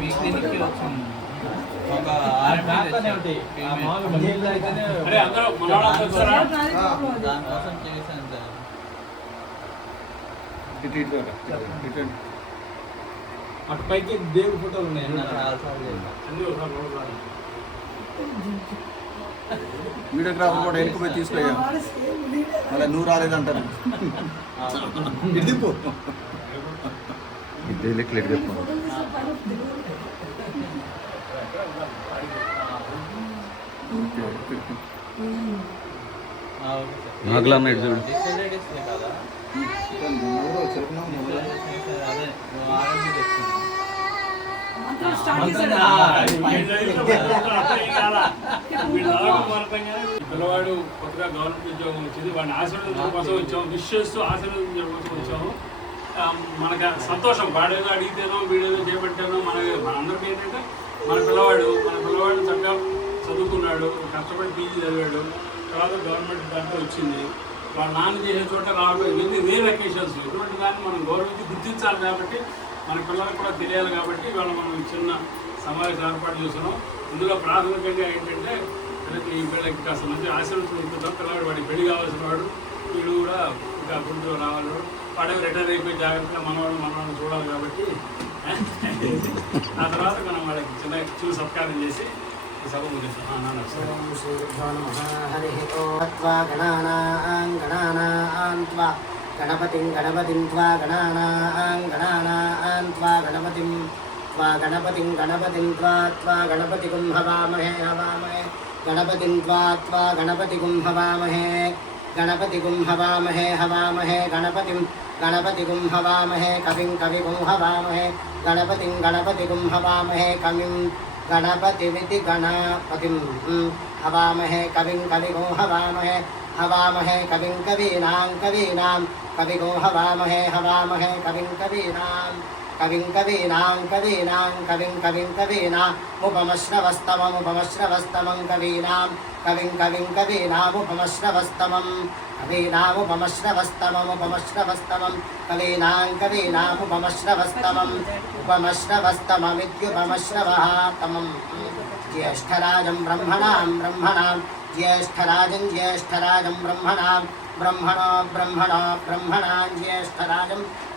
మీ క్లినిక్కి వచ్చింది ఒక దానికోసం చేశాను సార్. అటు పైకి దేవుడి ఫోటోలు ఉన్నాయి. వీడియోగ్రాఫర్ కూడా వెనుకపోయి తీసుకుపోయా మళ్ళీ నువ్వు రాలేదంటారు. ఇదిపో ఇద్దరు క్లియర్ చెప్పు. నాగులమ్మ ఇటు చూడు. పిల్లవాడు కొత్తగా గవర్నమెంట్ ఉద్యోగం వచ్చింది, వాడిని ఆశీర్వదించడం కోసం వచ్చాము, విష్ చేస్తూ ఆశీర్వదించడం కోసం వచ్చాము. మనకు సంతోషం, వాడేదో అడిగితేనో వీడేదో చేపట్టానో మనందరికీ ఏంటంటే మన పిల్లవాడు చక్కగా చదువుకున్నాడు, కష్టపడి పీజీ చదివాడు, తర్వాత గవర్నమెంట్ దాంట్లో వచ్చింది. వాళ్ళ నాన్న చేసే చోట రావడం ఇవన్నీ రేర్ అకేషన్స్. ఇటువంటి దాన్ని మనం గవర్నమెంట్ గుర్తించాలి కాబట్టి మన పిల్లలకు కూడా తెలియాలి కాబట్టి ఇవాళ మనం చిన్న సమావేశం ఏర్పాటు చేస్తున్నాం. ఇందులో ప్రాథమికంగా ఏంటంటే వీళ్ళకి కాస్త మంచి ఆశీర్వదించుకుంటాం. పిల్లవాడు వాడికి పెళ్లి కావాల్సిన వాడు, వీడు కూడా ఇంకా అభివృద్ధిలో రావాలి, వాడే రిటైర్ అయిపోయి జాగ్రత్తగా మనవాళ్ళని చూడాలి కాబట్టి ఆ తర్వాత మనం వాళ్ళకి చిన్న సత్కారం చేసి సభ ముగిస్తాం. గణపతిం గణపతిం త్వా గణానాం గణపతిం త్వా గణపతిం త్వా గణపతిగుం హవామహే గణపతిం త్వా గణపతిగుం హవామహే గణపతిగుం హవామహే కవిగుం హవామహే గణపతిగుం హవామహే కవిం గణపతిమితి గణపతిం హవామహే కవిగుం హవామహే కవిం కవీనాం కవిగుం హవామహే కవిం కవీనాం ఉపమశ్రవస్తమం కవీనాం ఉపమశ్రవస్తమమిత్యుపమశ్రవస్తమం జ్యేష్ఠరాజం బ్రహ్మణాం జ్యేష్ఠరాజం బ్రహ్మణాం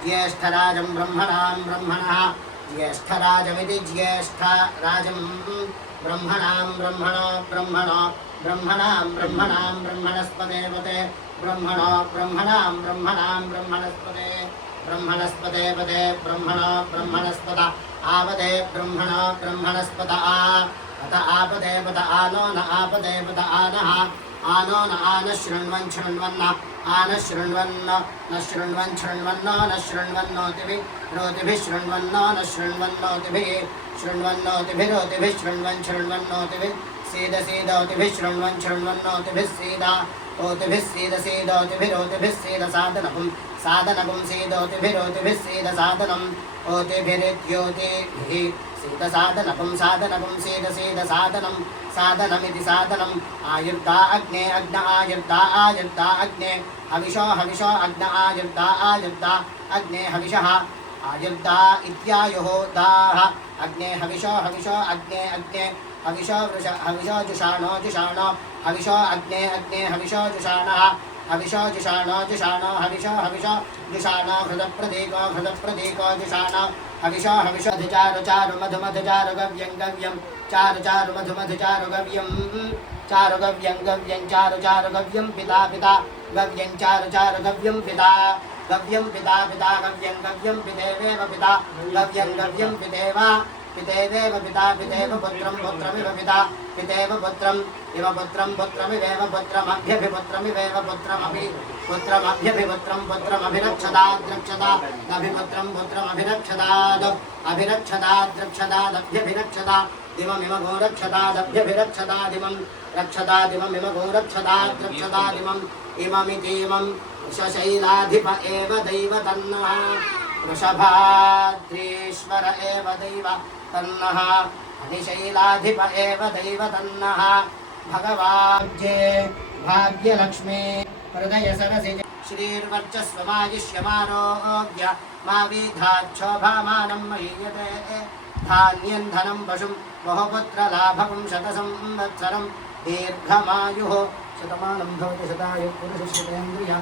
జ్యేష్ఠరాజం బ్రహ్మణः జ్యేష్ఠరాజమితి జ్యేష్ఠరాజం బ్రహ్మణాం బ్రహ్మణస్పతే బ్రహ్మణస్పతే బ్రహ్మణస్పత ఆపదే బ్రహ్మణస్పత అత ఆపదే పద ఆనో న ఆపదే పద ఆనః ఆనో న ఆన శృణ్వన్ ఆన శృణ్వన్నో న శృణ్వన్నోతిభి రోతిభిః శృణ్వన్నో న శృణ్వన్నోతిభిః శృణ్వన్నోతిభిः సీదోతిభిः శృణ్వన్నోతిభిः ఓతిభిः సీదోతిభిరోతిభిः సీద సాధనకం సీదోతిభిరోతిభిः సీద సాధనం ఓతిభిరిద్యోతిభిः సీదసాధనకం సీద సాధనమితి సాధనం ఆయుర్దా అగ్నే ఆయుర్దా అగ్నే హవిషో అగ్న ఆయుర్దా అగ్నే హవిషః ఆయుర్దా ఇత్యాయుః దాః అగ్నే హవిషో అగ్నే హవిషో జుషాణో హవిషో అగ్నే హవిషో జుషాణః హవిషో జుషాణో హవిషో జుషాణో హృదప్రదీకో జుషాణో హవిషో చారు మధుచారు గవ్యం చారు మధుచారు గవ్యం చారు గవ్యం పితా గవ్యం చారు గవ్యం పితా గవ్యం పితేవేవ పితా గవ్యం పితేవేవ పుత్రమివ పితా పితేవ పుత్రమివేవ పుత్రమభ్యభిపుత్రమివేవ పుత్రమభిరక్షదాద్రక్షదాదభిరక్షదాదభ్యభిరక్షదాదభ్యభిరక్షదా దిమమిమ గోరక్షదాదభ్యభిరక్షదాదిమం రక్షదాదిమమిమ గోరక్షదాద్రక్షదాదిమం ఇమమితీమం శశైలాధిప ఏవ దైవతన్నః వృషభాద్రీశ్వర ఏవ దైవతన్నః అనిశైలాధిప ఏవ దైవతన్నః భగవాజ్ఞే భాగ్యలక్ష్మీ హృదయ సరసి శ్రీర్వర్చస్వమాయుష్యమారోగ్య మా వీధాక్షోభామానం మహీయతే धान्यं धनं पशुं बहुपुत्रलाभं शतसंवत्सरं दीर्घमायुः शतमानं भवति शतायुः पुरुषश्रुतेन्द्रिय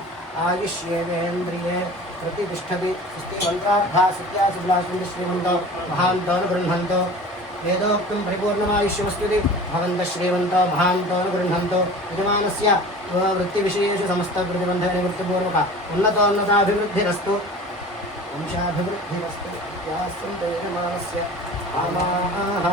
आयुष्येवेन्द्रिये प्रतिष्ठति सुस्तिवन्तार्था सत्यासुब्लास्मिन् श्रीमन्तो महान्तो गृह्णन्तो वेदोक्तं परिपूर्णमायुष्यमस्ति भवन्तः श्रीमन्तो महान्तो गृह्णन्तो यजमानस्य वृत्तिविषयेषु समस्तप्रतिबन्धेन वृत्तिपूर्वक उन्नतोन्नताभिवृद्धिरस्तु वंशाभिवृद्धिरस्तु यास्यन्तो यजमानस्य आमाः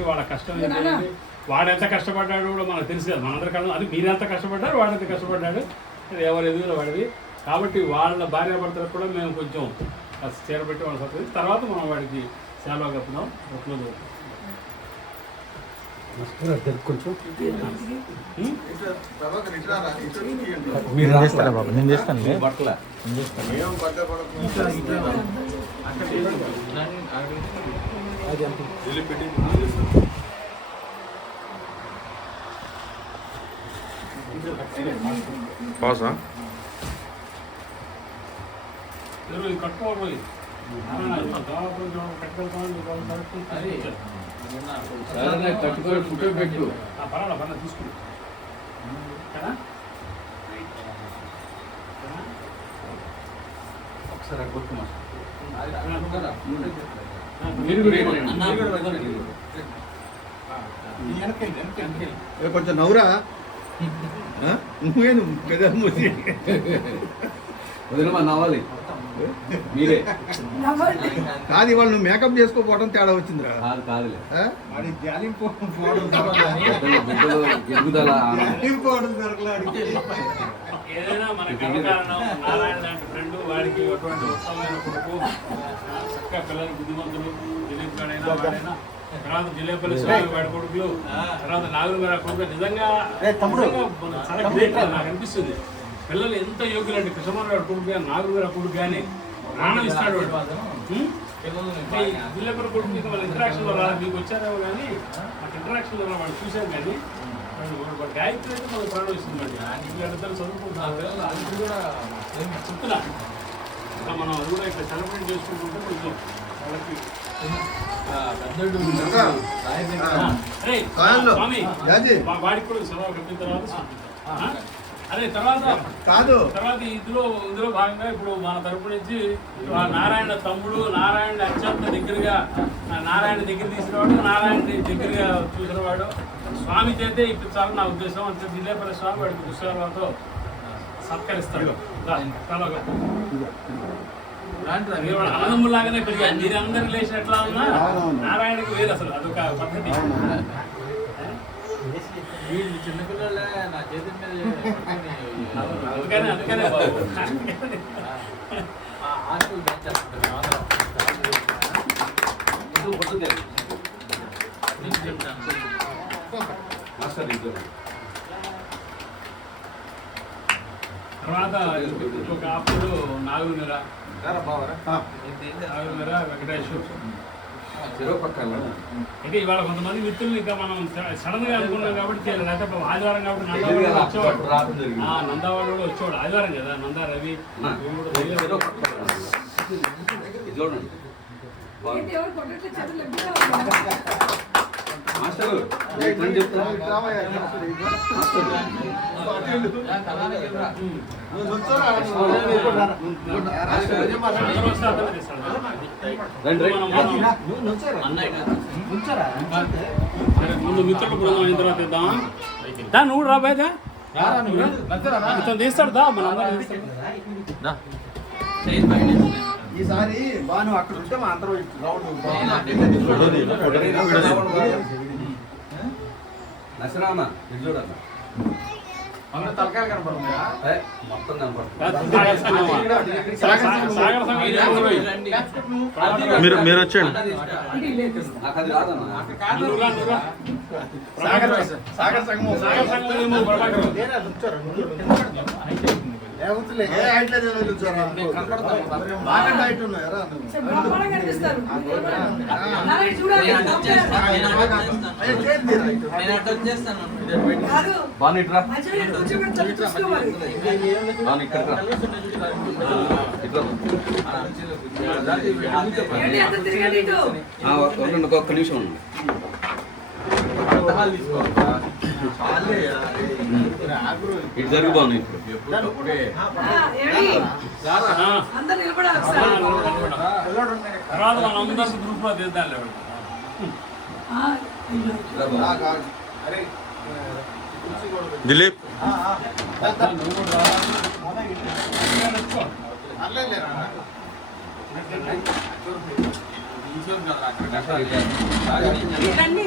వాళ్ళ కష్టం ఏంటంటే వాడు ఎంత కష్టపడ్డాడు కూడా మనకు తెలుసు కదా మనందరికన్నా అది మీరెంత కష్టపడ్డారు వాడు ఎంత కష్టపడ్డాడు అది ఎవరు ఎదుగులో వాడివి కాబట్టి వాళ్ళ భార్యాభర్తలకు కూడా మేము కొంచెం చీర పెట్టి వాళ్ళ సత్తుంది తర్వాత మనం వాడికి సేవ కప్పుదాం ఒట్లో మీరు చేస్తారా బాబు నేను చేస్తాను బట్టల పాసా కట్టుకోవాలి కట్టుకొని ఫుటో పెట్టు పర్వాలేదు పర్లేదు తీసుకుని ఒకసారి కొట్టుమా కొంచెం నవ్వురా నువ్వేను పెద్ద మూసి వదిలేమా నవ్వాలి మీరే కాదు ఇవాళ నువ్వు మేకప్ చేసుకోపోవడం తేడా వచ్చిందిరా కాదు కాదులే ఎదుగుదల ఏదైనా మన గర్వకారణం నారాయణ లాంటి ఫ్రెండ్ వాడికి అటువంటి ఉత్తమమైన కొడుకు చక్కగా పిల్లలు బుద్ధిమంతులు దిలీప్ గాడైనా వాడైనా తర్వాత జిల్లేపల్లి స్వామి వాడి కొడుకులు తర్వాత నాగులు గారి కొడుకు నిజంగా చాలా గ్రేట్ నాకు అనిపిస్తుంది పిల్లలు ఎంత యోగ్యులు అంటే కృష్ణమోహన్ గారి కొడుకు కానీ నాగులు గారి కొడుకు కానీ ప్రాణం ఇస్తాడు వాడు జిల్లేపల్లి కొడుకు మీద వాళ్ళ ఇంటరాక్షన్లో రాదు మీకు వచ్చారేమో కానీ మాకు ఇంటరాక్షన్లో వాళ్ళు చూసాం కానీ గాయత్రి అయితే మనకు ప్రాణం ఇస్తుందండి వీళ్ళిద్దరు చదువుకుంటున్నారు అది కూడా చెప్తున్నా ఇంకా మనం అది కూడా ఇక్కడ సెలబ్రేట్ చేసుకుంటుంటే కొంచెం వాళ్ళకి వాడికి కూడా సెలవు కట్టిన తర్వాత అదే తర్వాత ఇందులో భాగంగా ఇప్పుడు మన తరపు నుంచి నారాయణ తమ్ముడు నారాయణ అత్యంత దగ్గరగా నారాయణ దగ్గర తీసినవాడు నారాయణ దగ్గరగా చూసినవాడు స్వామి చేతే ఇప్పించాలని నా ఉద్దేశం అంతే జిల్లేపల్లి స్వామి వాడికి పుస్తకాలతో సత్కరిస్తాడు అన్నదమ్ములాగానే పెరిగాడు మీరందరి రిలేషన్ ఎట్లా ఉన్నా నారాయణకు వేరు అసలు అదొక పద్ధతి వీళ్ళు చిన్నపిల్లలే నా చేతి మీద అందుకనే బాబు ఆశలు పెంచేస్తారు తర్వాత ఇంకొక అప్పుడు నాగునీర వెంకటేశ్వర అంటే ఇవాళ కొంతమంది మిత్రులు ఇంకా మనం సడన్ గా అనుకున్నాం కాబట్టి లేకపోతే ఆదివారం కాబట్టి నందావాడు వచ్చేవాడు నందావాడు కూడా వచ్చేవాడు ఆదివారం కదా నందా రవి ముందు మిత్రుడు బృందం అయిన తర్వాత ఇద్దామా నువ్వు రా బయట ఇతను తీస్తాడు దా మన ఈసారి బాను అక్కడ ఉంటే మా అందరూ నసరామా చూడన్నా తలకాయలు కనపడుతుందా మొత్తం మీరు వచ్చేయండి సాగర్ సంఘం లేకపోతే ఏ హైట్ లేదు నిల్చోరా బాగా హైట్ ఉన్నాయరా బ్రహ్మాండంగా కనిపిస్తారు. నారాయణ చూడాలి. కాదు. బాను ఇట్రా. మంచిగా నేను కూర్చోబెడతాను, చూసుకోవాలి. బాను ఇక్కడికి రా. ఇట్లా. ఏంటి అంత తిరగండి ఇటు? ఉండండి, ఒక్క నిమిషం ఉండండి. ఇటు జరుగు బాను ఇప్పుడు. ఏంటి? అందరు నిలబడాలి ఒకసారి. తర్వాత మనందరం గ్రూప్లో తీద్దాంలే. దిలీప్ రండి.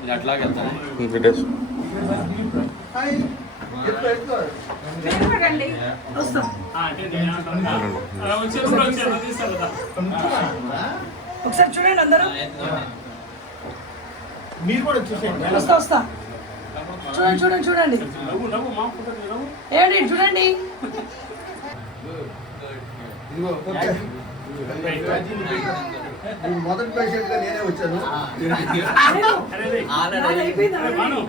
ఇది అట్లాగే వెళ్తాను. వెంకటేష్ నిలబడండి. వస్తాం. వచ్చేప్పుడు వచ్చారు తీస్తారు కదా. ఒకసారి చూడండి అందరూ. మీరు కూడా చూసేయండి వస్తా వస్తా. చూడండి చూడండి చూడండి. నవ్వు నవ్వు మా ఫోటో నవ్వు. ఏంటి చూడండి. మొదటి పేషెంట్ గా నేనే వచ్చాను నాది అయిపోయింది మాను.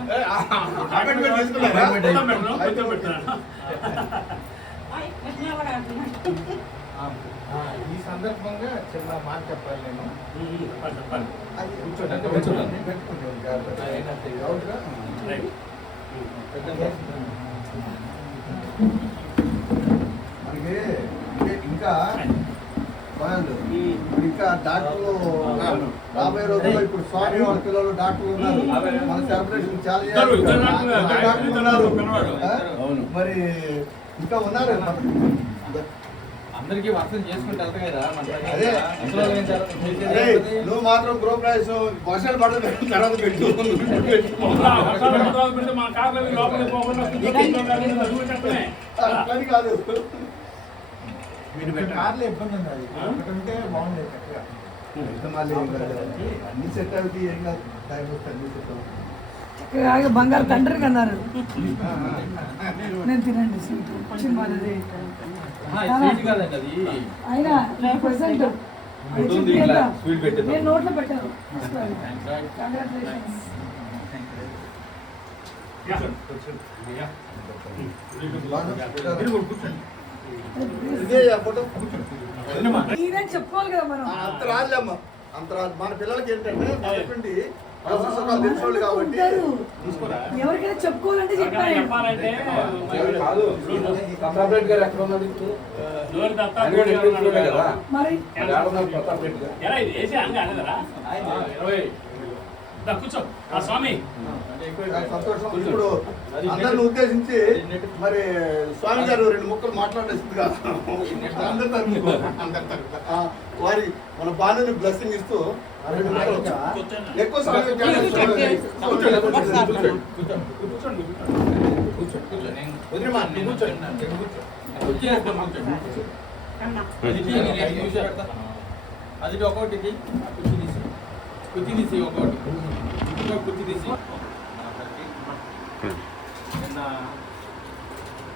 అపాయింట్మెంట్ తీసుకున్నారా? మొత్తం పెట్టను, మొత్తం పెట్టను. ఈ సందర్భంగా చిన్న మాట చెప్పాలి నేను చెప్పండి. అది కూర్చోండి పెట్టుకుంటాను జాగ్రత్తగా. రైట్. మనకి ఇంకా బాగుంది. ఇప్పుడు ఇంకా డాక్టర్లు రాబోయే రోజుల్లో ఇప్పుడు స్వామి వాళ్ళ పిల్లలు డాక్టర్లు ఉన్నారు. మన సెలబ్రేషన్ చాలా చేయాలి. ఇద్దరు డాక్టర్లు ఉన్నారు. అవును. మరి ఇంకా ఉన్నారు. అందరికీ వర్షం చేసుకుంటే వెళ్తాం కదా. అదే. అరే, నువ్వు మాత్రం గృహప్రవేశం వర్షాలు పడదు తర్వాత పెట్టు వర్షాలు పెడితే మా కార్లు లోపలికి పోకుండా నువ్వు చెప్పలే. అట్లని కాదు. కార్లో ఇబ్బంది ఉన్నది. ఒకటి బాగుండేది చక్కగా. మళ్ళీ అన్ని సెట్ అవుతాయి. ఏం కాదు, టైం వస్తే అన్ని సెట్ అవుతాయి. చక్కగా బంగారు తండ్రి కన్నారు. నేను తినండి స్వీట్ చిన్నది. అయినా 9% స్వీట్ పెట్టి నేను నోట్లో పెట్టాను. కంగ్రాచులేషన్స్. ఇదే ఫోటో ఈవెంట్ చెప్పుకోవాలి కదా మనం. అంత రాదులేమ్మా, అంత రాదు. మన పిల్లలకి ఏంటంటే మొదటి తెలిసినోళ్ళు కాబట్టి ఎవరికైనా చెప్పుకోవాలంటే చెప్పాను. చెప్పాలంటే కాదు. ప్రతాప్ గారు ఎక్కడ ఉన్నది? నోరు తప్ప ఆయన కూడా ఇంట్లో కదా. మరి ప్రతాప్ రెడ్డి గారు. ఎలా ఇది వేసి అంగ అనదరా? కూర్చో. ఆ స్వామి సంతోషం. ఇప్పుడు అందరిని ఉద్దేశించి మరి స్వామి గారు 2 ముక్కలు మాట్లాడేసిందిగా అందరి తరపున వారి మన బాణుని బ్లెస్సింగ్ ఇస్తూ 2 ముక్కలు ఎక్కువ సమయం అది ఒకటి కుర్చీ తీసి ఒకటి కుర్చీ తీసి నిన్న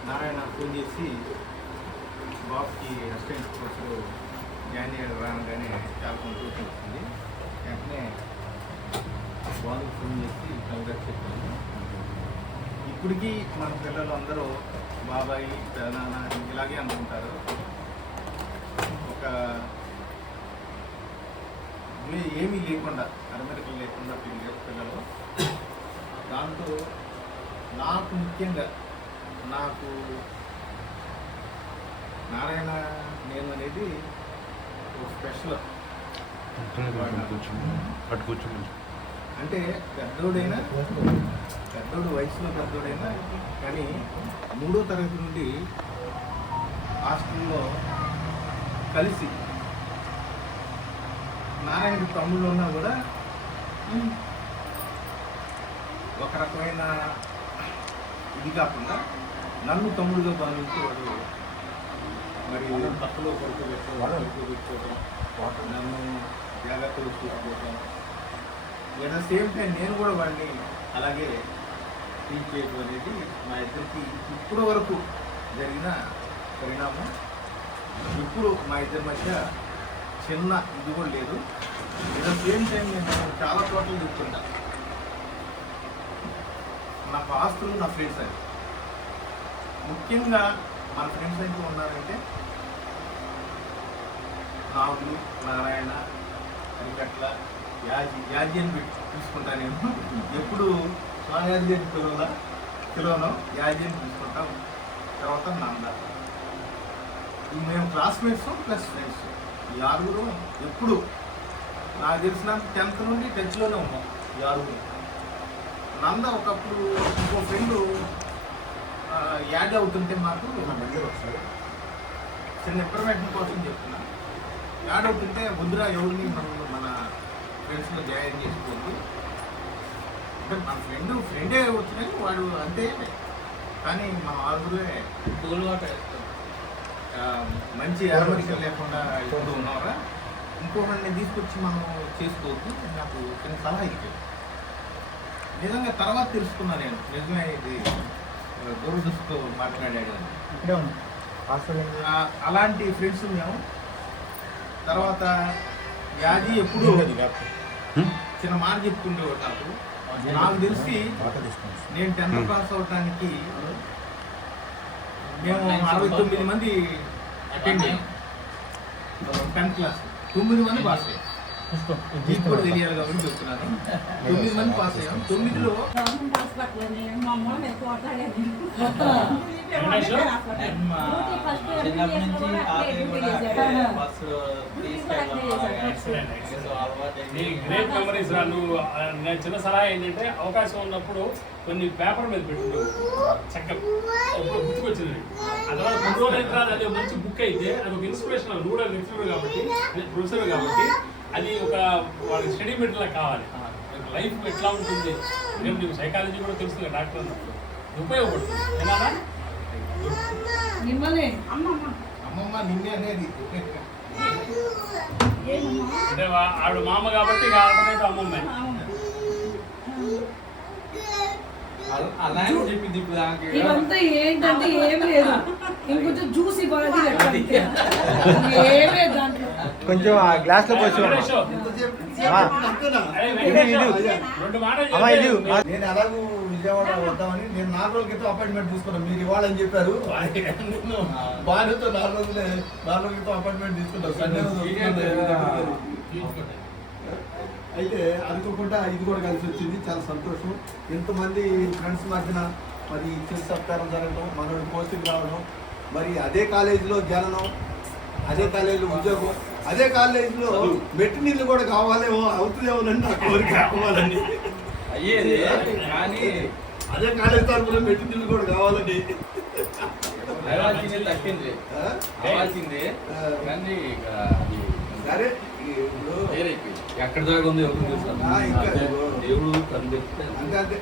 నారాయణ ఫోన్ చేసి బాబుకి అసిస్టెంట్ కోర్సు జాయిన్ చేయడం రాగానే చాలా సంతోషం వచ్చింది. వెంటనే బాబుకి ఫోన్ చేసి కంగ్రాట్స్ చెప్పాను. ఇప్పటికీ మన పిల్లలు అందరూ బాబాయ్ పెదనాన్న ఇలాగే అనుకుంటారు. ఒక ఏమీ లేకుండా అరమరికలు లేకుండా పెరిగారు పిల్లలు. దాంతో నాకు ముఖ్యంగా నాకు నారాయణ నేను అనేది ఒక స్పెషల్. అంటే పెద్దోడు వయసులో పెద్దోడైనా కానీ 3వ తరగతి నుండి హాస్టల్లో కలిసి నారాయణ తమ్ముళ్ళు ఉన్నా కూడా ఒక రకమైన ఇది కాకుండా నన్ను తమ్ముడుగా భావించి వాడు మరి తప్పులో పడుకోబెట్టుకోవడం నన్ను జాగ్రత్తగా చూసుకోవడం. ఎట్ ద సేమ్ టైం నేను కూడా వాడిని అలాగే టీచ్ చేయడం అనేది మా ఇద్దరికి ఇప్పుడు వరకు జరిగిన పరిణామం. ఇప్పుడు మా ఇద్దరి మధ్య చిన్న ఇది కూడా లేదు. ఏదో సేమ్ టైం నేను చాలా చోట్ల చెప్తుంటా, నాకు ఆస్తులు నా ఫ్రెండ్స్ అని. ముఖ్యంగా మన ఫ్రెండ్స్ అయితే ఉన్నారంటే నాగులు, నారాయణ, హరికట్ల, యాజీ అని తీసుకుంటా నేను. ఎప్పుడు స్వామియాజీ అని పిలవను, యాజీ అని తీసుకుంటాం. తర్వాత నంద. మేము క్లాస్మేట్స్ ప్లస్ ఫ్రెండ్స్. ఈ ఆరుగురు ఎప్పుడు నాకు తెలిసిన 10th నుండి టచ్లోనే ఉన్నాం ఈ ఆరుగురు. నంద ఒకప్పుడు ఇంకో ఫ్రెండ్ యాడ్ అవుతుంటే మాకు చిన్న ఇన్ఫర్మేషన్ కోసం చెప్తున్నా, యాడ్ అవుతుంటే వద్దురా ఎవరిని మన ఫ్రెండ్స్లో జాయిన్ చేసుకోవద్దు అంటే మన ఫ్రెండే వచ్చినాయి వాడు అంతే. కానీ మన ఆరుగురే మంచి అరమరికలు లేకుండా ఇప్పుడు ఉన్నారా, ఇంకొకరిని తీసుకొచ్చి మనం చేసుకోవద్దు. నాకు చిన్న సలహా ఇచ్చాడు. నిజంగా తర్వాత తెలుసుకున్నా నేను, నిజమే ఇది దురదృష్టితో మాట్లాడాడు అని. అలాంటి ఫ్రెండ్స్ మేము. తర్వాత యాది ఎప్పుడు చిన్న మాట చెప్పుకుంటేవాడు నాకు తెలిసి నేను 10th క్లాస్ అవటానికి మేము 69 మంది అటెండ్ అయ్యాం. 10th క్లాస్ 9 మంది పాస్ అయ్యాం. మీకు కూడా తెలియాలి కాబట్టి చెప్తున్నాను. 9 మంది పాస్ అయ్యాం. 9లో గ్రేట్ మెమరీస్ రా. నువ్వు నేను చిన్న సలహా ఏంటంటే అవకాశం ఉన్నప్పుడు కొన్ని పేపర్ మీద పెట్టు, చక్కగా గుర్తుకొచ్చింది. ఆ తర్వాత 2 రోజులు అయితే అది మంచి బుక్ అయితే అది ఒక ఇన్స్పిరేషన్. నువ్వు కూడా లెక్చరర్ కాబట్టి ప్రొఫెసర్ కాబట్టి అది ఒక వాళ్ళకి స్టడీ మెటీరియల్ కావాలి. లైఫ్ ఎట్లా ఉంటుంది, రేపు నీకు సైకాలజీ కూడా తెలుస్తుంది డాక్టర్ అన్నప్పుడు ఉపయోగపడుతుంది. ఏనా అమ్మమ్మ నిన్నే అనేది అంటే ఆవిడ మామ కాబట్టి ఆల్టర్నేట్ అమ్మమ్మే. ఇవంతా ఏంటంటే ఏం లేదు, ఇంకొంచెం జ్యూస్ ఇవ్వాలి. ఏం లేదు దాంట్లో. కొంచెం ఆ గ్లాస్ లో పోసి నేను ఎలాగూ విజయవాడ వద్దామని నేను 4 రోజుల క్రితం అపాయింట్మెంట్ తీసుకున్నాను. మీరు ఇవ్వాలని చెప్పారు. భార్యతో 4 రోజుల క్రితం అపాయింట్మెంట్ తీసుకున్నాను. అయితే అనుకోకుండా ఇది కూడా కలిసి వచ్చింది. చాలా సంతోషం. ఎంతమంది ఫ్రెండ్స్ మధ్యన మరి చెస్ సత్కారం జరగడం, మనోడి పోస్టింగ్ రావడం, మరి అదే కాలేజీలో జననం, అదే కాలేజీలో ఉద్యోగం, అదే కాలేజీలో మెట్టి నీళ్ళు కూడా కావాలేమో, అవుతుందేమోనండి నా కోరిక. కావాలని అయ్యేది కానీ అదే కాలేజీ తరఫున మెట్టి నీళ్ళు కూడా కావాలని తగ్గింది కావాల్సిందే కానీ సరే ఎక్కడ దాకా ఉంది ఎవరు దేవుడు కనిపిస్తే అంతే.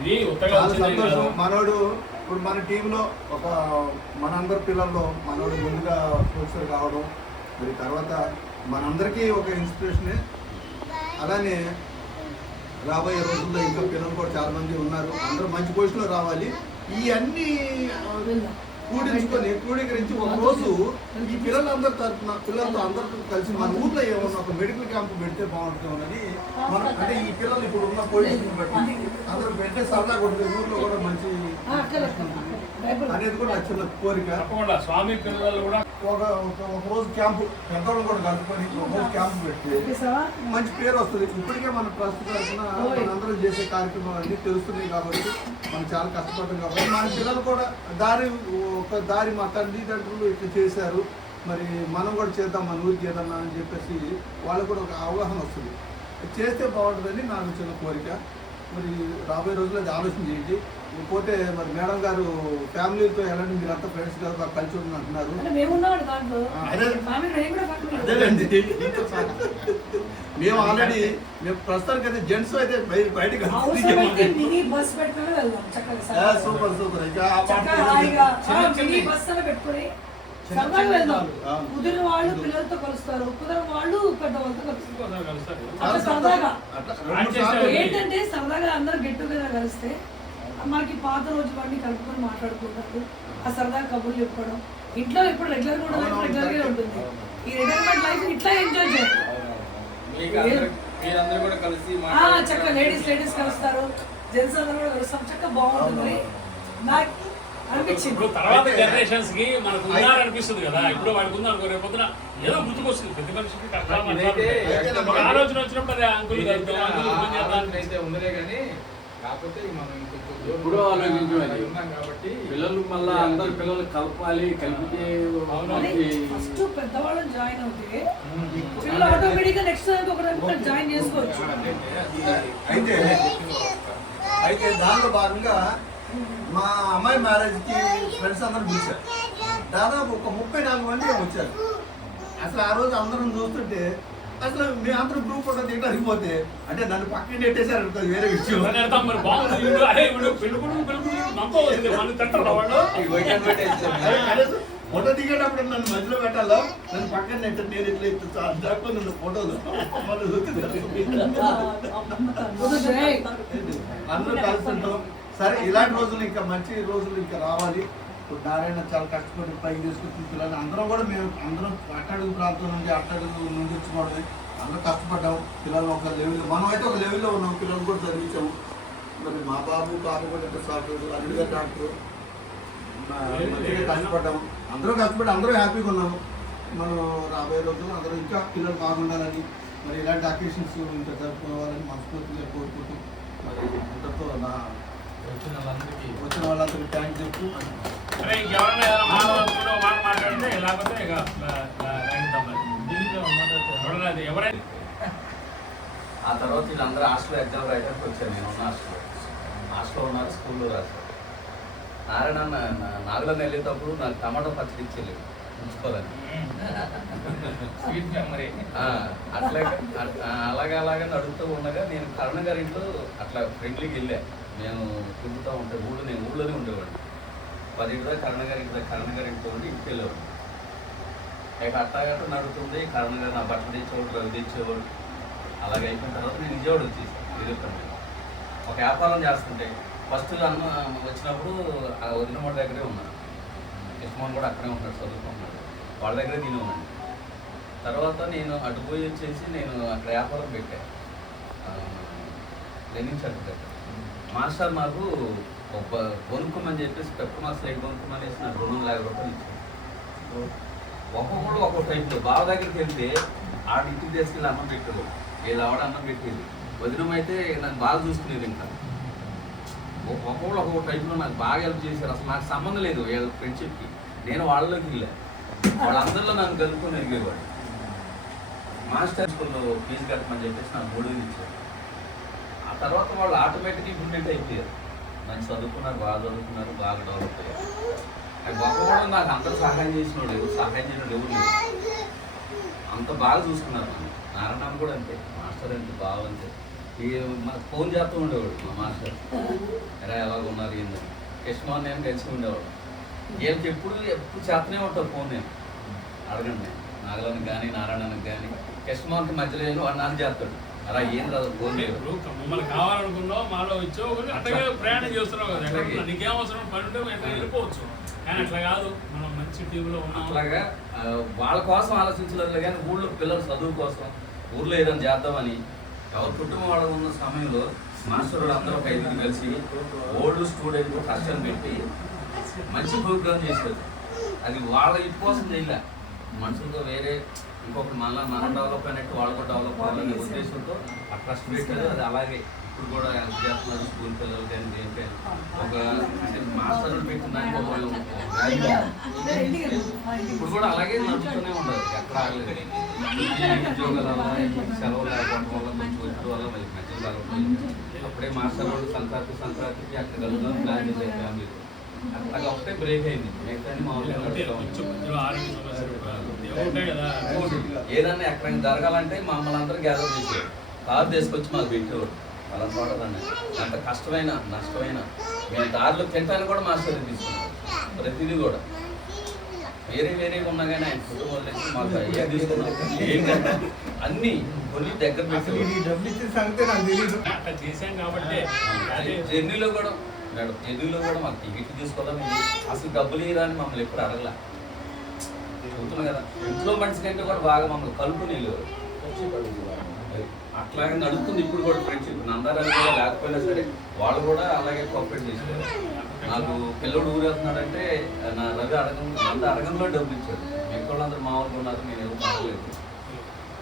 ఇది చాలా సంతోషం. మనోడు ఇప్పుడు మన టీంలో ఒక మనందరి పిల్లల్లో మనోడు ముందుగా ప్రొఫెసర్ కావడం, మరి తర్వాత మనందరికీ ఒక ఇన్స్పిరేషనే. అలానే రాబోయే రోజుల్లో ఇంకా పిల్లలు కూడా చాలా మంది ఉన్నారు. అందరూ మంచి పొజిషన్లో రావాలి. ఇవన్నీ క్రోడీకరించి ఒక రోజు ఈ పిల్లలందరి తరఫున పిల్లలతో అందరితో కలిసి మన ఊర్లో ఏమన్నా ఒక మెడికల్ క్యాంప్ పెడితే బాగుంటుందని మనం, అంటే ఈ పిల్లలు ఇప్పుడు ఉన్న పొజిషన్ బట్టి అందరూ పెడితే సరదాగా ఉంటుంది. ఊర్లో కూడా మంచి అనేది కూడా చిన్న కోరిక. తప్పకుండా స్వామి పిల్లలు కూడా ఒక రోజు క్యాంపు పెద్దవాళ్ళు కూడా కలుపుకొని ఒక రోజు క్యాంపు పెట్టి మంచి పేరు వస్తుంది. ఇప్పటికే మన ట్రస్ట్ తరఫున మనందరం చేసే కార్యక్రమాలు అన్నీ తెలుస్తున్నాయి కాబట్టి మనం చాలా కష్టపడ్డాం కాబట్టి మన పిల్లలు కూడా దారి మా తల్లిదండ్రులు ఇట్లా చేశారు, మరి మనం కూడా చేద్దాం, మన ఊరికి ఏదన్నా అని చెప్పేసి వాళ్ళకు కూడా ఒక అవగాహన వస్తుంది. చేస్తే బాగుంటుందని నాకు చిన్న కోరిక. మరి రాబోయే రోజుల్లో అది ఆలోచన చేయండి. పోతే మరి మేడం గారు ఫ్యామిలీతో వెళ్ళండి, మీరంతా ఫ్రెండ్స్ గారు కలిసి ఉండి అంటున్నారు. అదేనండి, మేము ఆల్రెడీ ప్రస్తుతానికి అయితే జెంట్స్ అయితే బయటకు సూపర్. సరదాగా వెళ్దాం. కుదిరిన వాళ్ళు పిల్లలతో కలుస్తారు, కుదిరిన వాళ్ళు పెద్దవాళ్ళతో కలుస్తారు. అట్లా సరదాగా ఏంటంటే సరదాగా అందరూ గెట్ టుగెదర్ కలిస్తే మనకి పాత రోజు వాడిని కలుపుకొని మాట్లాడుకుంటారు. ఆ సరదాగా కబుర్లు చెప్పుకోవడం ఇంట్లో ఇప్పుడు రెగ్యులర్ కూడా రెగ్యులర్గా ఉంటుంది. ఈ రిటైర్మెంట్ లైఫ్ ఇట్లా ఎంజాయ్ చేయాలి. చక్కగా లేడీస్ కలుస్తారు, జెంట్స్ అందరూ కూడా కలుస్తాం, చక్కగా బాగుంటుంది. నాకు అనిపించింది ఇప్పుడు తర్వాత జనరేషన్స్ కి మనకు ఉన్నారనిపిస్తుంది కదా. ఇప్పుడు వాడికి ఉందనుకో రేపు పొద్దున ఏదో గుర్తుకొస్తుంది ప్రతి మనిషికి ఆలోచన వచ్చినప్పుడు అదే అంకుల్ అయితే ఉందరే కానీ కాకపోతే మనం ఇప్పుడు ఆలోచించాలి కాబట్టి పిల్లలు మళ్ళీ అందరు పిల్లలు కలపాలి, కలిపితే ఫస్ట్ పెద్దవాళ్ళని జాయిన్ అవుతే పిల్లలు ఆటోమేటిక్గా నెక్స్ట్ ఒక జాయిన్ చేసుకోవచ్చు. అయితే దానిలో భాగంగా మా అమ్మాయి మ్యారేజ్కి ఫ్రెండ్స్ అందరూ పిలిచారు. దాదాపు ఒక 34 మంది వచ్చారు. అసలు ఆ రోజు అందరం చూస్తుంటే అసలు మీ అందరూ గ్రూప్ ఫోటో దిగడానికి పోతే అంటే నన్ను పక్కన నెట్టేశారు, వేరే విషయం. ఫోటో దిగేటప్పుడు నన్ను మధ్యలో పెట్టాలో, నన్ను పక్కన నెట్టారు. నేను ఇట్లా ఇట్లా నన్ను ఫోటోలు అందరూ కలుస్తుంటాం. సరే, ఇలాంటి రోజులు ఇంకా మంచి రోజులు ఇంకా రావాలి. ఇప్పుడు నారాయణ చాలా కష్టపడి పైకి తీసుకొచ్చిన పిల్లలు అందరం కూడా మేము అందరం అట్టడుగు ప్రాంతం నుండి అట్టడుగు నుండి వచ్చినోడమే అందరూ కష్టపడ్డాం. పిల్లలు ఒక లెవెల్, మనం అయితే ఒక లెవెల్లో ఉన్నాం, పిల్లలు కూడా చదివించాము. మరి మా బాబు కాకపోతే సార్ అల్లుడు గారు డాక్టర్, మంచిగా కష్టపడ్డాం. అందరూ కష్టపడి అందరూ హ్యాపీగా ఉన్నాము. మనం రాబోయే రోజుల్లో అందరూ ఇంకా పిల్లలు బాగుండాలని, మరి ఇలాంటి అకేషన్స్ ఇంకా జరుపుకోవాలని మనస్ఫూర్తిగా కోరుకుంటూ మరి అందరితో వచ్చిన వాళ్ళందరికీ థ్యాంక్స్ చెప్తూ ఆ తర్వాత వీళ్ళందరూ హాస్టల్ ఎగ్జామ్ రాయడానికి వచ్చారు. నేను ఉన్న హాస్టల్లో ఉన్నారు, స్కూల్లో రాశారు. నారాయణ నాగులను వెళ్ళేటప్పుడు నాకు టమాటో పచ్చడి ఇచ్చేలేదు ఉంచుకోవాలని. అలాగే నడుపుతూ ఉండగా నేను కరుణ గారి ఇంట్లో అట్లా ఫ్రెండ్లీకి వెళ్ళా. నేను తిరుగుతూ ఉంటే నేను ఊళ్ళోనే ఉండేవాడిని. 10 దాకా కరుణ గారి ఇంట్లో ఉండి ఇంటికి వెళ్ళేవాడు. ఇక అట్టాగట్ట నడుతుంది. కరుణ గారు నా బట్టలు తెచ్చేవాడు, రవి తెచ్చేవాడు. అలాగే అయిపోయిన తర్వాత నేను విజయవాడ వచ్చేసాను. విజయవాడ ఒక వ్యాపారం చేస్తుంటే ఫస్ట్ అన్న వచ్చినప్పుడు ఆ వదినమ్మడి దగ్గరే ఉన్నాను. కృష్ణమోహన్ కూడా అక్కడే ఉన్నాడు, చదువుకుంటున్నాడు. వాళ్ళ దగ్గరే తిని ఉన్నాను. తర్వాత నేను అటు పోయి వచ్చేసి నేను అక్కడ వ్యాపారం పెట్టాను, లెనిన్ షర్ట్ దగ్గర. మాస్టర్ నాకు ఒక కొనుక్కోమని చెప్పేసి పెప్పర్ మాస్ లైట్ కొనుక్కోమనేసి నాకు 250 రూపాయలు ఇచ్చాను. ఒక్కొక్కడు ఒక్కొక్క టైప్లో. బావ దగ్గరికి వెళ్తే ఆడ ఇంటికి తీసుకెళ్ళి అన్నం పెట్టేది, ఏది ఆవిడ అన్నం పెట్టేది. వదినమైతే నాకు బాగా చూసుకునేది. ఇంకా ఒక్కొక్కడు ఒక్కొక్క టైప్లో నాకు బాగా హెల్ప్ చేశారు. అసలు నాకు సంబంధం లేదు వీళ్ళ ఫ్రెండ్షిప్కి. నేను వాళ్ళలోకి వెళ్ళా, వాళ్ళందరిలో నన్ను కలుపుకొని ఎదిగేవాడు. మాస్టర్ స్కూల్లో ఫీజు కట్టమని చెప్పేసి నాకు 3,000 ఇచ్చారు. ఆ తర్వాత వాళ్ళు ఆటోమేటిక్గా ఇంప్రూవ్మెంట్ అయిపోయారు. మంచి చదువుకున్నారు, బాగా చదువుకున్నారు, బాగా డెవలప్ అయ్యారు. గొప్ప కూడా నాకు అందరూ సహాయం చేసినోడు, సహాయం చేయడం ఎవరు లేదు. అంత బాగా చూసుకున్నారు నన్ను. నారాయణ కూడా అంతే, మాస్టర్ అంతే, బాగా అంతే. మనకు ఫోన్ చేస్తూ ఉండేవాడు మా మాస్టర్, ఎలా ఎలాగున్నారు ఏందని. కృష్ణమోహన్ నేను కలిసి ఉండేవాడు. వీళ్ళకి ఎప్పుడు చేస్తూనే ఉంటారు ఫోన్. నేను అడగండి, నాగలానికి కానీ నారాయణకి కానీ. కృష్ణమోహన్కి మధ్యలో ఏదో వాడు నాకు చేస్తాడు, అలా ఏం రాదు ఫోన్ లేదు. మమ్మల్ని కావాలనుకున్నావు, మాలో ఇచ్చావు, అట్లాగే ప్రయాణం చేస్తున్నావు కదా. నీకేం అవసరం పని ఉంటే ఎట్లా వెళ్ళిపోవచ్చు. కానీ అట్లా కాదు, మనం మంచి టీంలో ఉన్నాం. అట్లాగా వాళ్ళ కోసం ఆలోచించలేదు కానీ ఊళ్ళో పిల్లల చదువు కోసం ఊళ్ళో ఏదైనా చేద్దామని ఎవరి కుటుంబం వాళ్ళు ఉన్న సమయంలో మాస్టర్ అందరూ ఒక 5 కలిసి ఓల్డ్ స్టూడెంట్ కష్టం పెట్టి మంచి ప్రోగ్రామ్ చేశారు. అది వాళ్ళ ఇటు కోసం చేయలే, మనుషులతో వేరే ఇంకొకటి మళ్ళీ మనం డెవలప్ అయినట్టు వాళ్ళు కూడా డెవలప్ అవ్వాలనే ఉద్దేశంతో ఆ ట్రస్ట్ పెట్టారు. అది అలాగే ఇప్పుడు కూడా హెల్ప్ చేస్తున్నారు. స్కూల్ పిల్లలు కానీ దేనికైనా ఒక మాస్టర్లు పెట్టిన దానికి ఇప్పుడు కూడా అలాగే నడుస్తూనే ఉండదు, ఎక్కడ ఆగలేదు. ఉద్యోగాల వల్ల సెలవు లేకపోవడం వల్ల కొంచెం ఒత్తిడి వల్ల మళ్ళీ మధ్యలో కలవడం. అప్పుడే మాస్టర్ వాళ్ళు సంక్రాంతికి అక్కడ కలుగుతాం ప్లాన్ చేసే ఫ్యామిలీలో. అట్లాగే ఒకటే బ్రేక్ అయింది, మిగతా ఏదన్నా ఎక్కడైనా జరగాలంటే మమ్మల్ని అందరూ గ్యాదర్ చేసేవాడు. కారు తీసుకొచ్చి మాకు పెట్టేవాడు. అలా చూడాలండి, అంత కష్టమైన నష్టమైన మేము దారిలో తింటానికి కూడా మాస్టర్ తీసుకున్నాం. ప్రతిదీ కూడా వేరే వేరేగా ఉన్నా కానీ ఆయన కుటుంబం నుంచి మాకు అయ్యా తీసుకున్నాం ఏంటంటే అన్నీ కొన్ని దగ్గర అసలు పెట్టేవాడు. ఈ డబ్బులు ఇచ్చిన సంగతే నాకు తెలియదు. అట్లా చేశాం కాబట్టి అదే జర్నీలో కూడా మేడం జర్నీలో కూడా మాకు టికెట్ తీసుకోవడం అసలు డబ్బులు ఇయ్యరాని మమ్మల్ని ఎప్పుడు అడగల. చెబుతున్నా కదా ఇంట్లో మనిషి కంటే కూడా బాగా మమ్మల్ని కలుపుని అట్లాగే నడుస్తుంది ఇప్పుడు కూడా ఫ్రెండ్షిప్. నందారాలు కూడా లేకపోయినా సరే వాళ్ళు కూడా అలాగే కోఆపరేట్ చేశారు. నాకు పిల్లడు ఊరు వెళ్తున్నాడంటే నా రవి అడగంలో డబ్బులు ఇచ్చాడు. మిగతా వాళ్ళందరూ మామూలుగా ఉన్నారు, నేను ఎవరు అడగలేదు.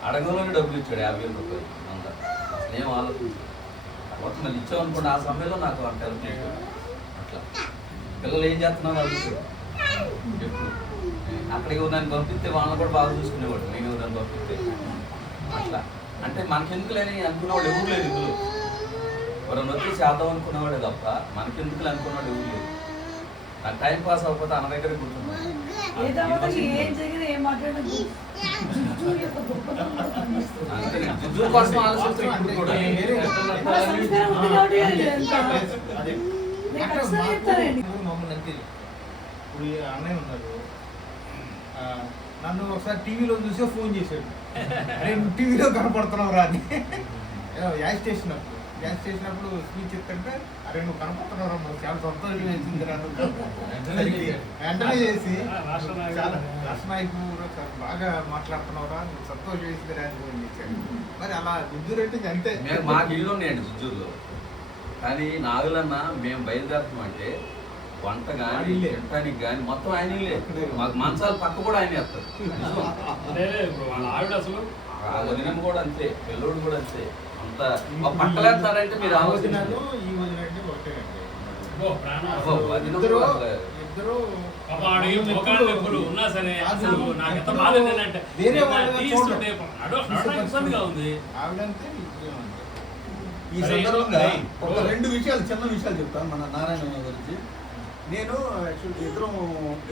అడగంలోనే డబ్బులు ఇచ్చాడు 50,000 రూపాయలు అంతా. అసలు ఏం ఆలోచించాడు. తర్వాత మళ్ళీ ఇచ్చామనుకోండి ఆ సమయంలో నాకు అంత హెల్ప్ చేశాడు. అట్లా పిల్లలు ఏం చేస్తున్నావు అడుగుతాడు ఎప్పుడు. అక్కడికి నన్ను పంపిస్తే వాళ్ళని కూడా బాగా చూసుకునేవాడు. నేను నన్ను పంపిస్తే అట్లా అంటే మనకెందుకులేని అనుకునేవాడు ఎవరు లేదు. ఇందులో ఎవరైనా వచ్చి చేద్దాం అనుకునేవాడే తప్ప మనకెందుకులే అనుకునేవాడు ఎవరు లేదు. నాకు టైం పాస్ అవ్వకపోతే అన్న దగ్గర కూర్చున్నాను. ఏం జరిగినా ఏం మాట్లాడినా జుజ్జు యొక్క గొప్పతనం కూడా కనిపిస్తుంది. అంతే జుజ్జు కోసం ఆలోచిస్తాను ఇప్పుడు కూడా. మన సంస్కారం ఉంది కాబట్టి ఎంత అదే నేను ఖచ్చితంగా చెప్తానండి. మమ్మల్ని అంతే. ఇప్పుడు ఈ అన్నయ్య ఉన్నారు, నన్ను ఒకసారి టీవీలో చూసే ఫోన్ చేశాడు, అరే నువ్వు టీవీలో కనపడుతున్నావు రా అని. గ్యాస్ స్టేషన్ అప్పుడు స్పీచ్ చెప్తుంటే అరే నువ్వు కనపడుతున్నావు రా, మాకు చాలా సంతోషం వేసింది రా. వెంటనే చేసి చాలా రాష్ట్ర నాయకుడు బాగా మాట్లాడుతున్నావు రా, నువ్వు సంతోషం వేసింది రా అని ఫోన్ చేశాడు. మరి అలా గుంటూరు అంటే అంతే. మాకు ఇల్లు ఉన్నాయండి గుంటూరులో. కానీ నాగులన్న మేము బయలుదేరుతామంటే వంట కానీ తినడానికి కానీ మొత్తం ఆయన మాకు మంచాలు పక్క కూడా ఆయన వేస్తారు. ఇప్పుడు వాళ్ళ ఆవిడ అసలు వదిన కూడా అంతే, పిల్లోడు కూడా అంతే. అంత పక్కలేస్తారంటే మీరు ఆలోచన ఈ వదిన అంటే ఒకటే అండి. ఇద్దరు పాప ఆడికి మోకాళ్ళ నొప్పులు ఉన్నా సరే అసలు నాకు ఎంత బాధ ఏంటంటే వేరే వాళ్ళని తీస్తుంటే ఇబ్బందిగా ఉంది. ఆవిడంతే ఇద్దరు అంతే. ఈ సందర్భంగా ఒక 2 విషయాలు చిన్న విషయాలు చెప్తాను మన నారాయణ గురించి. నేను యాక్చువల్లీ ఇద్దరం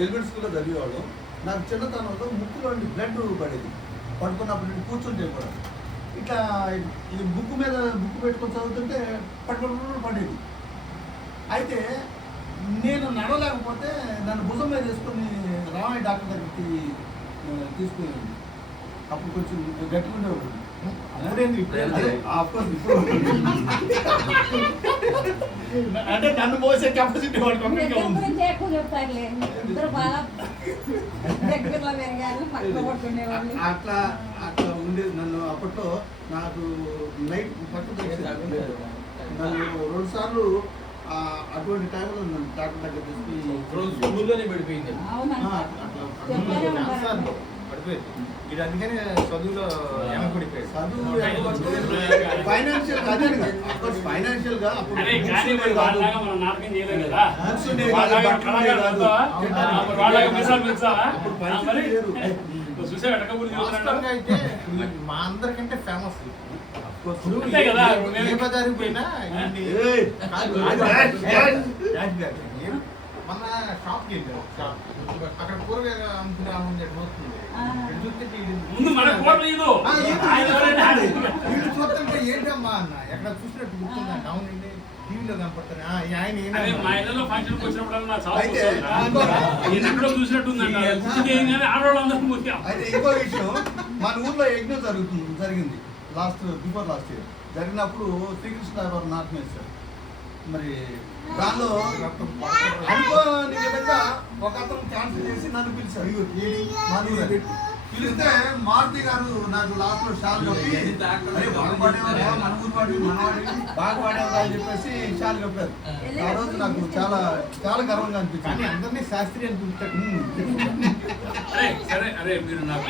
ఎలిమెంట్ స్కూల్లో చదివేవాడు. నాకు చిన్నతనంలో ముక్కులో బ్లడ్ పడేది. పడుకున్నప్పుడు నేను కూర్చుంటే కూడా ఇట్లా ఇది బుక్ మీద బుక్ పెట్టుకొని చదువుతుంటే పట్టుకుని పడేది. అయితే నేను నడవలేకపోతే నన్ను భుజం మీద వేసుకొని రామయ్య డాక్టర్ దగ్గరికి తీసుకునేది. అప్పుడు కొంచెం గట్టిగా ఉండేవాడు. అంటే నన్ను మోసే కెపాసిటీ అట్లా అట్లా ఉండేది. నన్ను అప్పట్లో నాకు నైట్ పట్టు నన్ను 2 సార్లు అటువంటి టైంలో నన్ను డాక్టర్ దగ్గర తీసుకుని స్కూల్లోనే పడిపోయింది. పడిపోయింది. ఇది అందుకనే చదువులో వెనకబడిపోయాడు. చదువు ఫైనాన్షియల్ గా అప్పుడు అరే కానీ మరి వాళ్ళలాగా మనం నాటకం చేయలేం కదా. వాళ్ళలాగా కళాకారులు అవుతావా? వాళ్ళలాగా మిసాలు పెంచాలా? మరి చూసే వెనకబడి వాస్తవంగా అయితే మా అందరికంటే ఫేమస్. అంతే కదా. ఏ బజారుకి పోయినా మన షాప్కి వెళ్ళాం. అక్కడ కూరగాయలు అమ్ముకునే అవుతుంది. ముందు మన కోట్లు ఇదో వీళ్ళు చూస్తుంటే ఏంటమ్మా అన్న ఎక్కడ చూసినట్టు గుర్తుందండి. అవునండి టీవీలో కనపడతాను ఆయన. మా ఇళ్ళలో ఫంక్షన్కి వచ్చినప్పుడల్లా ఎక్కడో చూసినట్టుందంట. ఆడవాళ్ళందరూ ముఖ్యం. అయితే ఇంకో విషయం, మన ఊర్లో యజ్ఞం జరిగింది బిఫోర్ లాస్ట్ ఇయర్ జరిగినప్పుడు శ్రీకృష్ణ గారు నాటకం వేశారు. మరి దానిలో అనుకోని విధంగా ఒక అతను క్యాన్సిల్ చేసి నన్ను పిలిచారు. పిలిస్తే మారుతి గారు నాకు లాస్ట్ లో షాల్ కప్పి బాగా పాడేవారు, మన ఊరు పాడి మనవాడి బాగా పాడేవారు అని చెప్పేసి షాల్ కప్పారు. ఆ రోజు నాకు చాలా చాలా గర్వంగా అనిపించింది. కానీ అందరినీ శాస్త్రీయ సరే అరే మీరు నాకు